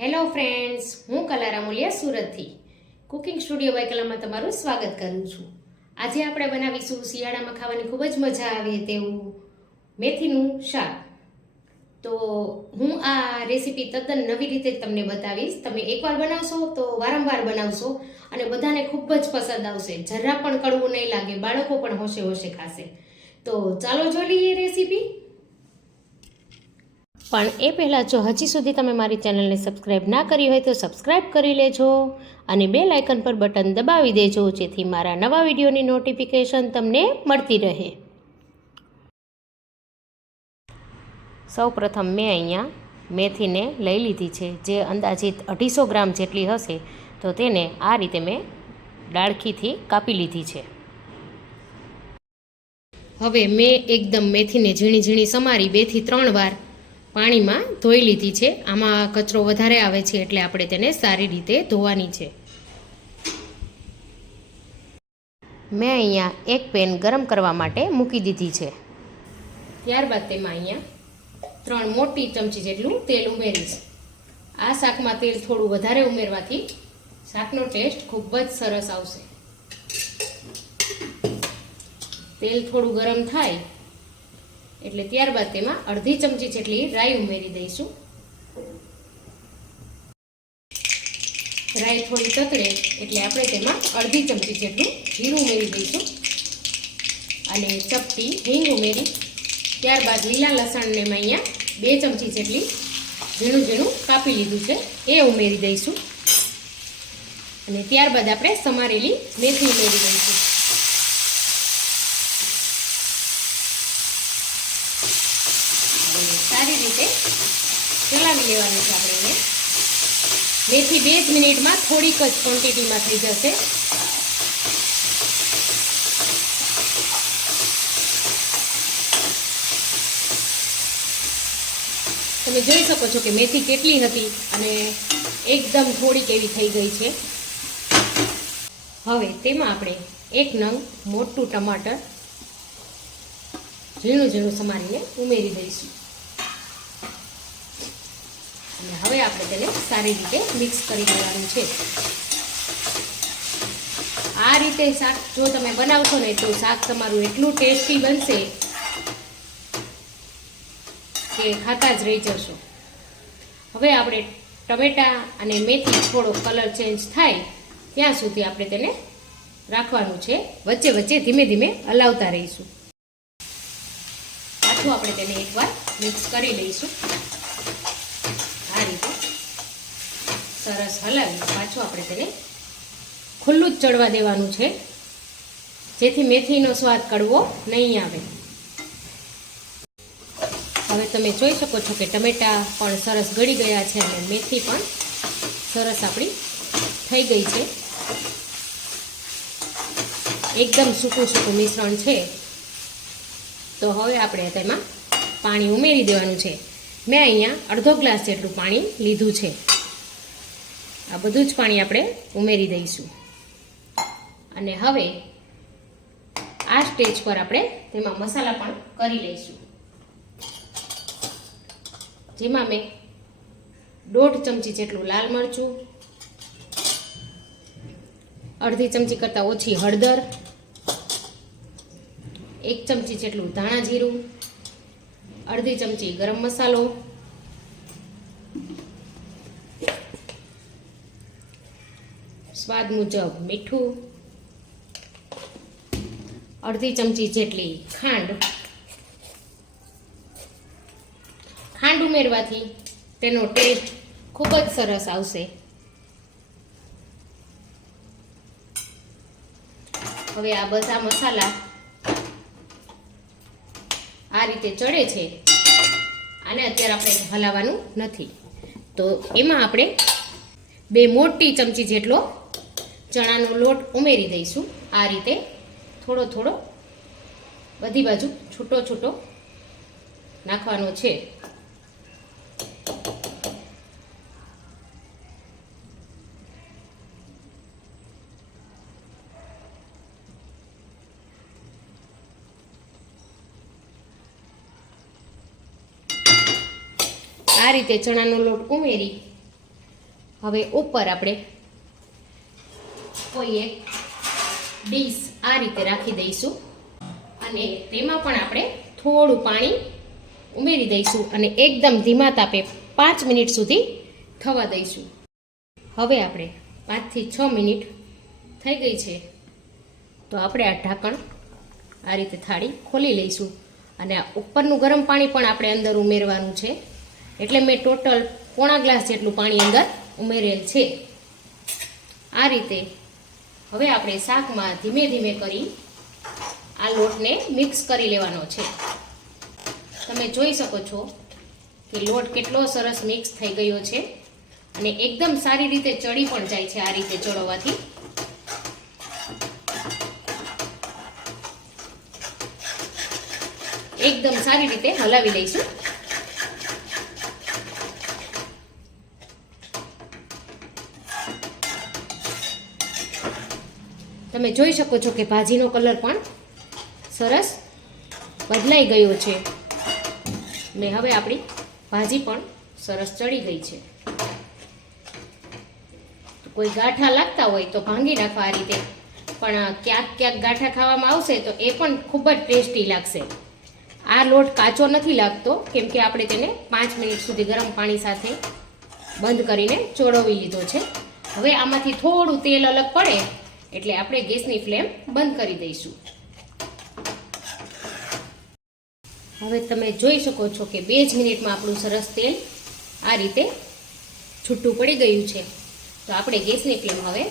Hello friends, હું કલા રામોલિયા સુરતથી કુકિંગ સ્ટુડિયો બાય કલામાં તમારું સ્વાગત કરું છું. આજે આપણે બનાવીશું શિયાળામાં ખાવાની ખૂબ જ મજા આવે તેવું મેથીનું શાક. તો હું આ રેસીપી તદ્દન નવી રીતે જ તમને બતાવીશ. તમે એકવાર બનાવશો તો વારંવાર બનાવશો અને બધાને ખૂબ જ પસંદ આવશે. જરા પણ કડવું નહીં લાગે, બાળકો પણ હોશે હોશે ખાશે. તો ચાલો જોઈ લઈએ રેસીપી. પણ એ પહેલાં જો હજી સુધી તમે મારી ચેનલને સબસ્ક્રાઈબ ના કરી હોય તો સબસ્ક્રાઈબ કરી લેજો અને બેલ આઇકન પર બટન દબાવી દેજો, જેથી મારા નવા વિડીયોની નોટિફિકેશન તમને મળતી રહે. સૌપ્રથમ મેં અહીંયા મેથીને લઈ લીધી છે, જે અંદાજિત 250 ગ્રામ જેટલી હશે. તો તેને આ રીતે મેં ડાળખીથી કાપી લીધી છે. હવે મેં એકદમ મેથીને ઝીણી ઝીણી સમારી 2 થી 3 વાર પાણીમાં ધોઈ લીધી છે. આમાં કચરો વધારે આવે છે એટલે આપણે તેને સારી રીતે ધોવાની છે. મેં અહીંયા એક પેન ગરમ કરવા માટે મૂકી દીધી છે. ત્યારબાદ તેમાં અહીંયા 3 મોટી ચમચી જેટલું તેલ ઉમેરીશ. આ શાકમાં તેલ થોડું વધારે ઉમેરવાથી શાકનો ટેસ્ટ ખૂબ જ સરસ આવશે. તેલ થોડું ગરમ થાય એટલે ત્યારબાદ તેમાં અડધી ચમચી જેટલી રાઈ ઉમેરી દઈશું. રાઈ થોડી તતડે એટલે આપણે તેમાં અડધી ચમચી જેટલું જીરું ઉમેરી દઈશું અને ચપટી હિંગ ઉમેરી ત્યારબાદ લીલા લસણને મેં અહીંયા 2 ચમચી જેટલી ઝીણું ઝીણું કાપી લીધું છે એ ઉમેરી દઈશું અને ત્યારબાદ આપણે સમારેલી મેથી ઉમેરી દઈશું. સારી રીતે ચલાવી લેવાનું છે. આપણે મેથી 2 જ મિનિટમાં થોડીક જ ક્વોન્ટિટીમાં થઈ જશે. તમે જોઈ શકો છો કે મેથી કેટલી હતી અને એકદમ થોડીક એવી થઈ ગઈ છે. હવે તેમાં આપણે 1 નંગ મોટું ટમાટર ઝીણું ઝીણું સમારીને ઉમેરી દઈશું અને હવે આપણે તેને સારી રીતે મિક્સ કરી લેવાનું છે. આ રીતે શાક જો તમે બનાવશો ને તો શાક તમારું એટલું ટેસ્ટી બનશે કે ખાતા જ રહી જશો. હવે આપણે ટમેટા અને મેથી થોડો કલર ચેન્જ થાય ત્યાં સુધી આપણે તેને રાખવાનું છે. વચ્ચે વચ્ચે ધીમે ધીમે હલાવતા રહીશું. પાછું આપણે તેને એકવાર મિક્સ કરી લઈશું. આ રીતે સરસ હલાવી પાછું આપણે તેને ખુલ્લું જ ચડવા દેવાનું છે, જેથી મેથીનો સ્વાદ કડવો નહીં આવે. હવે તમે જોઈ શકો છો કે ટમેટા પણ સરસ ગળી ગયા છે અને મેથી પણ સરસ આપણી થઈ ગઈ છે. એકદમ સૂકું સૂકું મિશ્રણ છે. તો હવે આપણે તેમાં પાણી ઉમેરી દેવાનું છે. મેં અહીંયા અડધો ગ્લાસ જેટલું પાણી લીધું છે. આ બધું જ પાણી આપણે ઉમેરી દઈશું અને હવે આ સ્ટેજ પર આપણે તેમાં મસાલા પણ કરી લઈશું. જેમાં મેં 1.5 ચમચી જેટલું લાલ મરચું, અડધી ચમચી કરતાં ઓછી હળદર, 1 ચમચી જેટલું ધાણા જીરું, અડધી ચમચી ગરમ મસાલો, સ્વાદ મુજબ મીઠું, અડધી ચમચી જેટલી ખાંડ. ખાંડ ઉમેરવાથી તેનો ટેસ્ટ ખૂબ જ સરસ આવશે. હવે આ બધા મસાલા આ રીતે ચડે છે આને અત્યારે આપણે હલાવવાનું નથી. તો એમાં આપણે 2 મોટી ચમચી જેટલો ચણાનો લોટ ઉમેરી દઈશું. આ રીતે થોડો થોડો બધી બાજુ છૂટો છૂટો નાખવાનો છે. આ રીતે ચણાનો લોટ ઉમેરી હવે ઉપર આપણે કોઈ એક ડીશ આ રીતે રાખી દઈશું અને તેમાં પણ આપણે થોડું પાણી ઉમેરી દઈશું અને એકદમ ધીમા તાપે 5 મિનિટ સુધી થવા દઈશું. હવે આપણે 5 થી 6 મિનિટ થઈ ગઈ છે તો આપણે આ ઢાંકણ આ રીતે થાળી ખોલી લઈશું અને આ ઉપરનું ગરમ પાણી પણ આપણે અંદર ઉમેરવાનું છે. એટલે મેં ટોટલ પોણા ગ્લાસ જેટલું પાણી અંદર ઉમેરેલ છે. આ રીતે હવે આપણે શાકમાં ધીમે ધીમે કરી આ લોટને મિક્સ કરી લેવાનો છે. તમે જોઈ શકો છો કે લોટ કેટલો સરસ મિક્સ થઈ ગયો છે અને એકદમ સારી રીતે ચડી પણ જાય છે. આ રીતે ચડવવાથી એકદમ સારી રીતે હલાવી લઈશું. તમે જોઈ શકો છો કે ભાજીનો કલર પણ સરસ બદલાઈ ગયો છે ને હવે આપણી ભાજી પણ સરસ ચડી ગઈ છે. કોઈ ગાંઠા લાગતા હોય તો ભાંગી નાખવા આ રીતે, પણ ક્યાંક ક્યાંક ગાંઠા ખાવામાં આવશે તો એ પણ ખૂબ જ ટેસ્ટી લાગશે. આ લોટ કાચો નથી લાગતો કેમ કે આપણે તેને 5 મિનિટ સુધી ગરમ પાણી સાથે બંધ કરીને ચોળવી લીધો છે. હવે આમાંથી થોડું તેલ અલગ પડે એટલે આપણે ગેસની ફ્લેમ બંધ કરી દઈશું. હવે તમે જોઈ શકો છો કે 2 જ મિનિટમાં આપણું સરસ તેલ આ રીતે છૂટું પડી ગયું છે. તો આપણે ગેસની ફ્લેમ હવે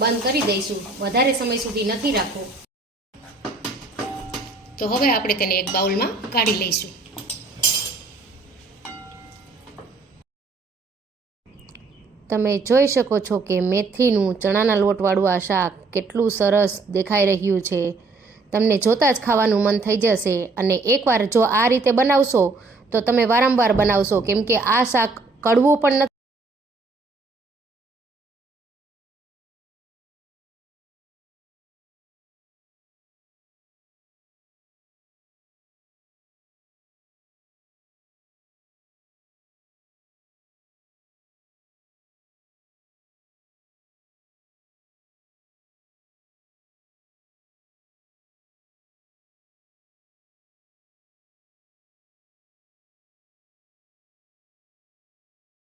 બંધ કરી દઈશું. વધારે સમય સુધી નથી રાખવું. તો હવે આપણે તેને એક બાઉલમાં કાઢી લઈશું. તમે જોઈ શકો છો કે મેથીનું ચણાના લોટવાળું આ શાક કેટલું સરસ દેખાઈ રહ્યું છે. તમને જોતાં જ ખાવાનું મન થઈ જશે અને એકવાર જો આ રીતે બનાવશો તો તમે વારંવાર બનાવશો કેમ કે આ શાક કડવું પણ નથી.